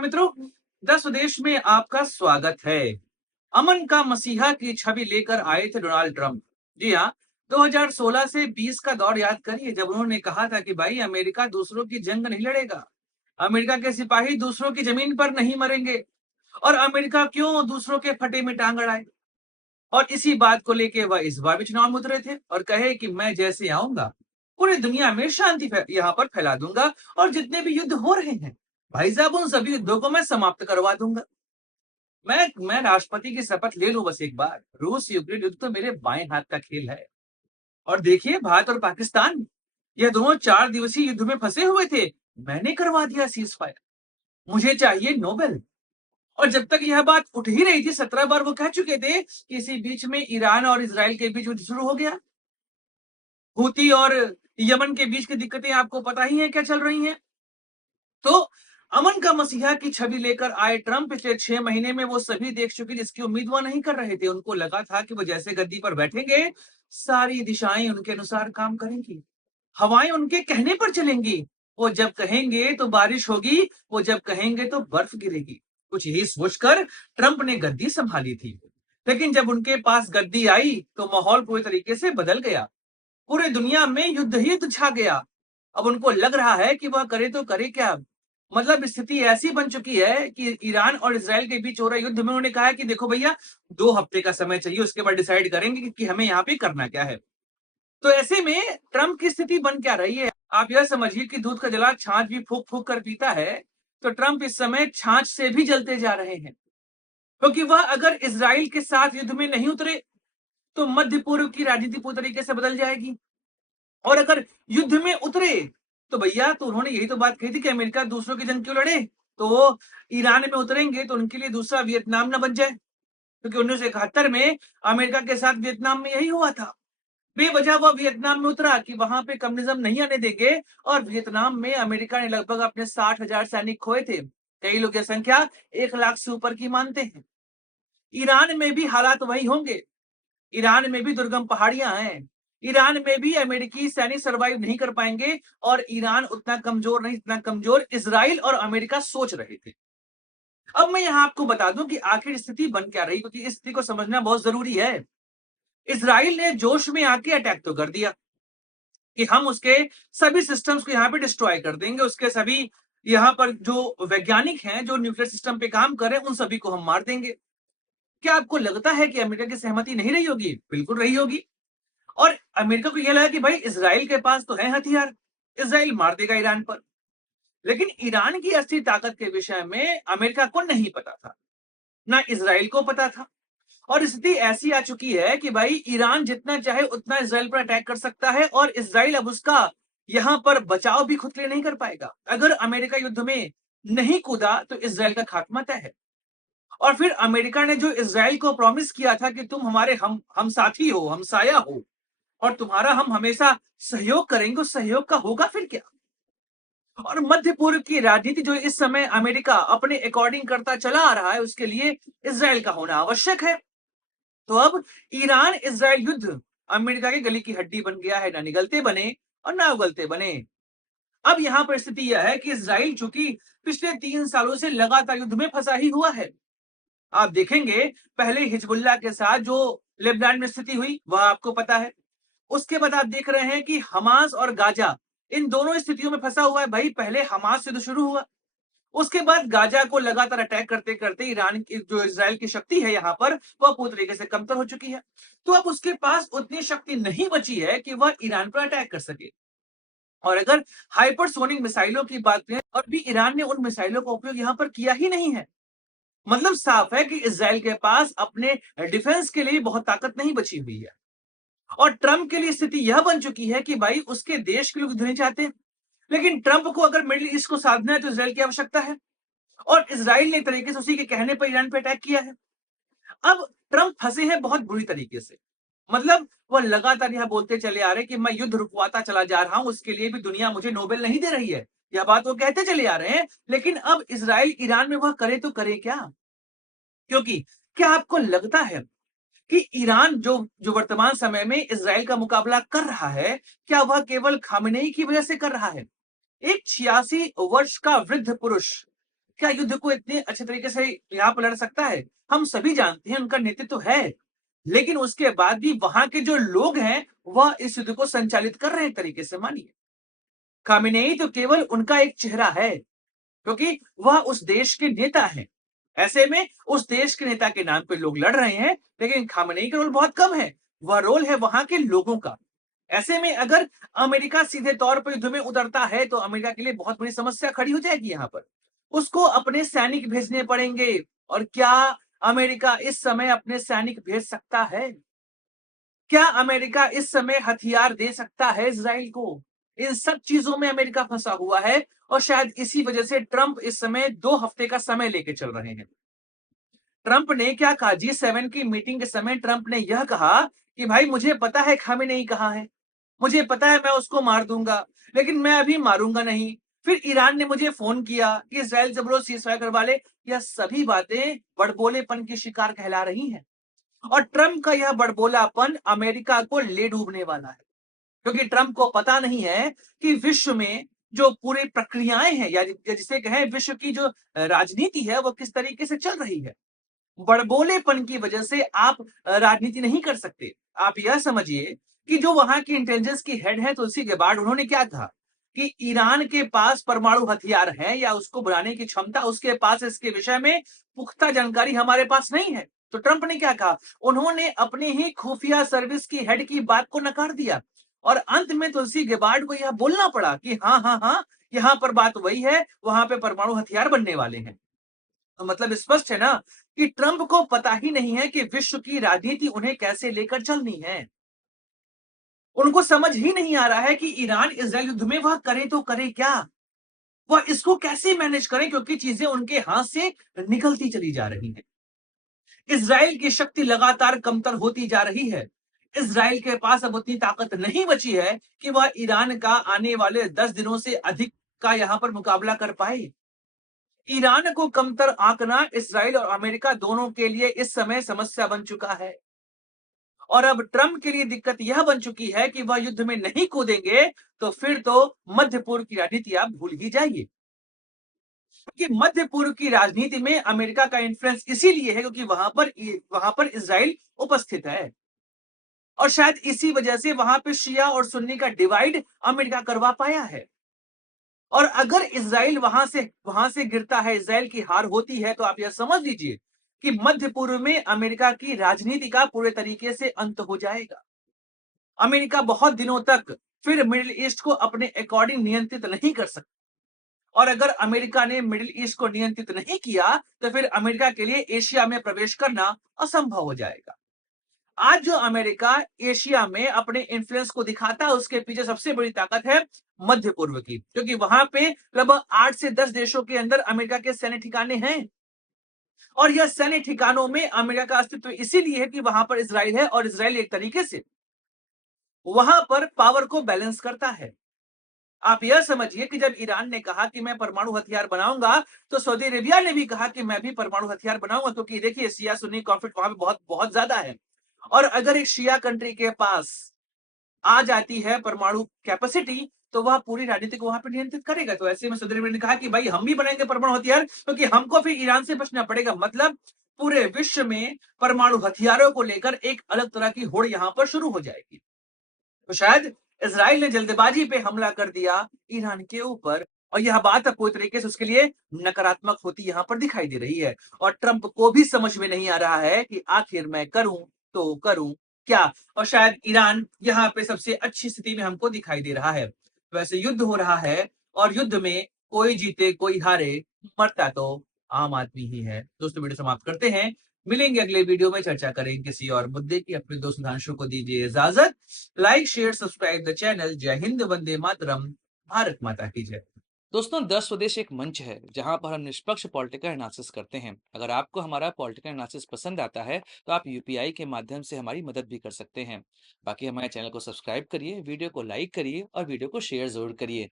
नमस्कार मित्रों। द स्वदेश में आपका स्वागत है। अमन का मसीहा की छवि लेकर आए थे डोनाल्ड ट्रंप। जी हाँ, 2016 से 20 का दौर याद करिए, जब उन्होंने कहा था कि भाई अमेरिका दूसरों की जंग नहीं लड़ेगा, अमेरिका के सिपाही दूसरों की जमीन पर नहीं मरेंगे और अमेरिका क्यों दूसरों के फटे में टांग अड़ाए। और इसी बात को लेके वह इस बार भी चुनाव में उतरे थे और कहे कि मैं जैसे आऊंगा पूरी दुनिया में शांति यहाँ पर फैला दूंगा और जितने भी युद्ध हो रहे हैं भाई साहब उन सभी युद्धों को मैं समाप्त करवा दूंगा। मैं राष्ट्रपति की शपथ ले लूं बस एक बार, रूस यूक्रेन युद्ध तो मेरे बाएं हाथ का खेल है। और देखिए भारत और पाकिस्तान, ये दोनों 4 दिवसीय युद्ध में फंसे हुए थे, मैंने करवा दिया सीज फायर, मुझे चाहिए नोबेल। और जब तक यह बात उठ ही रही थी 17 बार वो कह चुके थे कि इसी बीच में ईरान और इसराइल के बीच युद्ध शुरू हो गया। हूती और यमन के बीच की दिक्कतें आपको पता ही है क्या चल रही हैं। तो अमन का मसीहा की छवि लेकर आए ट्रंप पिछले 6 महीने में वो सभी देख चुके जिसकी उम्मीद वो नहीं कर रहे थे। उनको लगा था कि वो जैसे गद्दी पर बैठेंगे सारी दिशाएं उनके अनुसार काम करेंगी, हवाएं उनके कहने पर चलेंगी, वो जब कहेंगे तो बारिश होगी, वो जब कहेंगे तो बर्फ गिरेगी। कुछ यही सोचकर ट्रंप ने गद्दी संभाली थी। लेकिन जब उनके पास गद्दी आई तो माहौल पूरी तरीके से बदल गया। पूरे दुनिया में युद्ध ही युद्ध छा गया। अब उनको लग रहा है कि वह करे तो करे क्या। मतलब स्थिति ऐसी बन चुकी है कि ईरान और इसराइल के बीच हो रहे युद्ध में उन्होंने कहा है कि देखो भैया 2 हफ्ते का समय चाहिए, उसके बाद डिसाइड करेंगे कि हमें यहाँ पे करना क्या है। तो ऐसे में ट्रंप की स्थिति बन क्या रही है, आप यह समझिए कि दूध का जला छाछ भी फूक फूक कर पीता है। तो ट्रंप इस समय छाछ से भी जलते जा रहे हैं, क्योंकि वह अगर इसराइल के साथ युद्ध में नहीं उतरे तो मध्य पूर्व की राजनीति पूरी तरीके से बदल जाएगी। और अगर युद्ध में उतरे तो भैया, तो उन्होंने यही तो बात कही थी कि अमेरिका दूसरों की जंग क्यों लड़े। तो वो ईरान में उतरेंगे तो उनके लिए दूसरा वियतनाम ना बन जाए, क्योंकि 1971 में अमेरिका के साथ वियतनाम में यही हुआ था। बेवजह वह वियतनाम में उतरा कि वहां पे कम्युनिज्म नहीं आने देंगे, और वियतनाम में अमेरिका ने लगभग अपने 60,000 सैनिक खोए थे। कई लोग यह संख्या 1 लाख से ऊपर की मानते हैं। ईरान में भी हालात वही होंगे। ईरान में भी दुर्गम पहाड़ियां हैं। ईरान में भी अमेरिकी सैनिक सर्वाइव नहीं कर पाएंगे, और ईरान उतना कमजोर नहीं जितना कमजोर इसराइल और अमेरिका सोच रहे थे। अब मैं यहां आपको बता दूं कि आखिर स्थिति बन क्या रही, क्योंकि इस स्थिति को समझना बहुत जरूरी है। इसराइल ने जोश में आके अटैक तो कर दिया कि हम उसके सभी सिस्टम्स को यहां पे डिस्ट्रॉय कर देंगे, उसके सभी यहां पर जो वैज्ञानिक हैं जो न्यूक्लियर सिस्टम पे काम कर रहे हैं उन सभी को हम मार देंगे। क्या आपको लगता है कि अमेरिका की सहमति नहीं रही होगी? बिल्कुल रही होगी। और अमेरिका को यह लगा कि भाई इसराइल के पास तो है हथियार, इसराइल मार देगा ईरान पर। लेकिन ईरान की असली ताकत के विषय में अमेरिका को नहीं पता था, ना इसराइल को पता था। और स्थिति ऐसी आ चुकी है कि भाई ईरान जितना चाहे उतना इसराइल पर अटैक कर सकता है, और इसराइल अब उसका यहां पर बचाव भी खुद के लिए नहीं कर पाएगा। अगर अमेरिका युद्ध में नहीं कूदा तो इसराइल का खात्मा तय है। और फिर अमेरिका ने जो इसराइल को प्रॉमिस किया था कि तुम हमारे हम साथी हो, हमसाया हो, और तुम्हारा हम हमेशा सहयोग करेंगे, उस सहयोग का होगा फिर क्या। और मध्य पूर्व की राजनीति जो इस समय अमेरिका अपने अकॉर्डिंग करता चला आ रहा है, उसके लिए इसराइल का होना आवश्यक है। तो अब ईरान इसराइल युद्ध अमेरिका की गली की हड्डी बन गया है, ना निगलते बने और ना उगलते बने। अब यहां पर स्थिति यह है कि इसराइल चूंकि पिछले 3 सालों से लगातार युद्ध में फंसा ही हुआ है। आप देखेंगे पहले हिजबुल्लाह के साथ जो लेबनान में स्थिति हुई वह आपको पता है। उसके बाद आप देख रहे हैं कि हमास और गाजा इन दोनों स्थितियों में फंसा हुआ है। भाई पहले हमास से तो शुरू हुआ, उसके बाद गाजा को लगातार अटैक करते करते ईरान की जो इसराइल की शक्ति है यहाँ पर वह पूरी तरीके से कमतर हो चुकी है। तो अब उसके पास उतनी शक्ति नहीं बची है कि वह ईरान पर अटैक कर सके। और अगर हाइपरसोनिक मिसाइलों की बात करें, और भी ईरान ने उन मिसाइलों का उपयोग यहाँ पर किया ही नहीं है। मतलब साफ है कि इसराइल के पास अपने डिफेंस के लिए बहुत ताकत नहीं बची हुई है। और ट्रंप के लिए स्थिति यह बन चुकी है कि भाई उसके देश के लोग युद्ध नहीं चाहते, लेकिन ट्रंप को अगर मिडिल ईस्ट को साधना है तो इसराइल की आवश्यकता है। और इसराइल ने एक तरीके से उसी के कहने पर ईरान पर अटैक किया है। अब ट्रंप फंसे हैं बहुत बुरी तरीके से। मतलब वह लगातार यह बोलते चले आ रहे कि मैं युद्ध रुकवाता चला जा रहा हूं, उसके लिए भी दुनिया मुझे नोबेल नहीं दे रही है। यह बात वो कहते चले आ रहे हैं। लेकिन अब इसराइल ईरान में वह करे तो करे क्या? क्योंकि क्या आपको लगता है कि ईरान जो जो वर्तमान समय में इसराइल का मुकाबला कर रहा है, क्या वह केवल खामेनेई की वजह से कर रहा है? एक 86 वर्ष का वृद्ध पुरुष क्या युद्ध को इतने अच्छे तरीके से यहाँ पर लड़ सकता है? हम सभी जानते हैं उनका नेतृत्व तो है, लेकिन उसके बाद भी वहां के जो लोग हैं वह इस युद्ध को संचालित कर रहे हैं तरीके से। मानिए खामेनेई तो केवल उनका एक चेहरा है, क्योंकि वह उस देश के नेता हैं। ऐसे में उस देश के नेता के नाम पे लोग लड़ रहे हैं, लेकिन खामेनेई का रोल बहुत कम है। वह रोल है वहां के लोगों का। ऐसे में अगर अमेरिका सीधे तौर पर युद्ध में उतरता है तो अमेरिका के लिए बहुत बड़ी समस्या खड़ी हो जाएगी। यहाँ पर उसको अपने सैनिक भेजने पड़ेंगे। और क्या अमेरिका इस समय अपने सैनिक भेज सकता है? क्या अमेरिका इस समय हथियार दे सकता है इजराइल को? इन सब चीजों में अमेरिका फंसा हुआ है और शायद इसी वजह से ट्रंप इस समय 2 हफ्ते का समय लेके चल रहे हैं। ट्रंप ने क्या कहा? G7 की मीटिंग के समय ट्रंप ने यह कहा कि भाई मुझे पता है खामेनेई कहां है, मुझे पता है मैं उसको मार दूंगा, लेकिन मैं अभी मारूंगा नहीं। फिर ईरान ने मुझे फोन किया कि इजराइल से बोलो सीज फायर करवा ले। यह सभी बातें बड़बोलेपन की शिकार कहला रही हैं। और ट्रंप का यह बड़बोलापन अमेरिका को ले डूबने वाला है, क्योंकि ट्रंप को पता नहीं है कि विश्व में जो पूरी प्रक्रियाएं हैं या जिसे कहें विश्व की जो राजनीति है वो किस तरीके से चल रही है। बड़बोलेपन की वजह से आप राजनीति नहीं कर सकते। आप यह समझिए कि जो वहां की इंटेलिजेंस की हेड है तुलसी गेबार्ड, उन्होंने क्या कहा कि ईरान के पास परमाणु हथियार है या उसको बनाने की क्षमता उसके पास, इसके विषय में पुख्ता जानकारी हमारे पास नहीं है। तो ट्रंप ने क्या कहा? उन्होंने अपने ही खुफिया सर्विस की हेड की बात को नकार दिया और अंत में तुलसी गेबार्ड को यह बोलना पड़ा कि हाँ हाँ हाँ, यहां पर बात वही है, वहां पे परमाणु हथियार बनने वाले हैं। तो मतलब स्पष्ट है ना कि ट्रंप को पता ही नहीं है कि विश्व की राजनीति उन्हें कैसे लेकर चलनी है। उनको समझ ही नहीं आ रहा है कि ईरान इजराइल युद्ध में वह करे तो करे क्या, वह इसको कैसे मैनेज करें, क्योंकि चीजें उनके हाथ से निकलती चली जा रही हैं। इजराइल की शक्ति लगातार कमतर होती जा रही है। इजराइल के पास अब उतनी ताकत नहीं बची है कि वह ईरान का आने वाले 10 दिनों से अधिक का यहां पर मुकाबला कर पाए। ईरान को कमतर आंकना इस्राइल और अमेरिका दोनों के लिए इस समय समस्या बन चुका है। और अब ट्रंप के लिए दिक्कत यह बन चुकी है कि वह युद्ध में नहीं कूदेंगे तो फिर तो मध्य पूर्व की राजनीति आप भूल ही जाइए। क्योंकि मध्य पूर्व की राजनीति में अमेरिका का इन्फ्लुएंस इसीलिए है क्योंकि वहां पर इजराइल उपस्थित है। और शायद इसी वजह से वहां पे शिया और सुन्नी का डिवाइड अमेरिका करवा पाया है। और अगर इजराइल वहां से गिरता है, इजराइल की हार होती है, तो आप यह समझ लीजिए कि मध्य पूर्व में अमेरिका की राजनीति का पूरे तरीके से अंत हो जाएगा। अमेरिका बहुत दिनों तक फिर मिडिल ईस्ट को अपने अकॉर्डिंग नियंत्रित नहीं कर सकता। और अगर अमेरिका ने मिडिल ईस्ट को नियंत्रित नहीं किया तो फिर अमेरिका के लिए एशिया में प्रवेश करना असंभव हो जाएगा। आज जो अमेरिका एशिया में अपने इन्फ्लुएंस को दिखाता है उसके पीछे सबसे बड़ी ताकत है मध्य पूर्व की, क्योंकि वहां पे लगभग 8 से 10 देशों के अंदर अमेरिका के सैन्य ठिकाने हैं। और यह सैन्य ठिकानों में अमेरिका का अस्तित्व इसीलिए है कि वहां पर इजराइल है और इजराइल एक तरीके से वहां पर पावर को बैलेंस करता है। आप यह समझिए कि जब ईरान ने कहा कि मैं परमाणु हथियार बनाऊंगा तो सऊदी अरेबिया ने भी कहा कि मैं भी परमाणु हथियार बनाऊंगा, क्योंकि देखिए शिया सुन्नी कॉन्फ्लिक्ट वहां पे बहुत बहुत ज्यादा है। और अगर एक शिया कंट्री के पास आ जाती है परमाणु कैपेसिटी तो वह पूरी राजनीति को वहां पर नियंत्रित करेगा। तो ऐसे में सऊदी अरब ने कहा कि भाई हम भी बनाएंगे परमाणु हथियार, क्योंकि हमको फिर ईरान से बचना पड़ेगा। मतलब पूरे विश्व में परमाणु हथियारों को लेकर एक अलग तरह की होड़ यहां पर शुरू हो जाएगी। तो शायद इजराइल ने जल्दबाजी पे हमला कर दिया ईरान के ऊपर और यह बात अब पूरी तरीके से उसके लिए नकारात्मक होती यहां पर दिखाई दे रही है। और ट्रंप को भी समझ में नहीं आ रहा है कि आखिर मैं करूं तो करूं क्या। और शायद ईरान यहाँ पे सबसे अच्छी स्थिति में हमको दिखाई दे रहा है। वैसे युद्ध हो रहा है और युद्ध में कोई जीते कोई हारे, मरता तो आम आदमी ही है। दोस्तों वीडियो समाप्त करते हैं, मिलेंगे अगले वीडियो में, चर्चा करेंगे किसी और मुद्दे की। अपने दोस्त सुधांशु को दीजिए इजाजत। Like share subscribe the channel. जय हिंद, वंदे मातरम, भारत माता की जय। दोस्तों, द स्वदेश एक मंच है जहां पर हम निष्पक्ष पॉलिटिकल एनालिसिस करते हैं। अगर आपको हमारा पॉलिटिकल एनालिसिस पसंद आता है तो आप यूपीआई के माध्यम से हमारी मदद भी कर सकते हैं। बाकी हमारे चैनल को सब्सक्राइब करिए, वीडियो को लाइक करिए और वीडियो को शेयर जरूर करिए।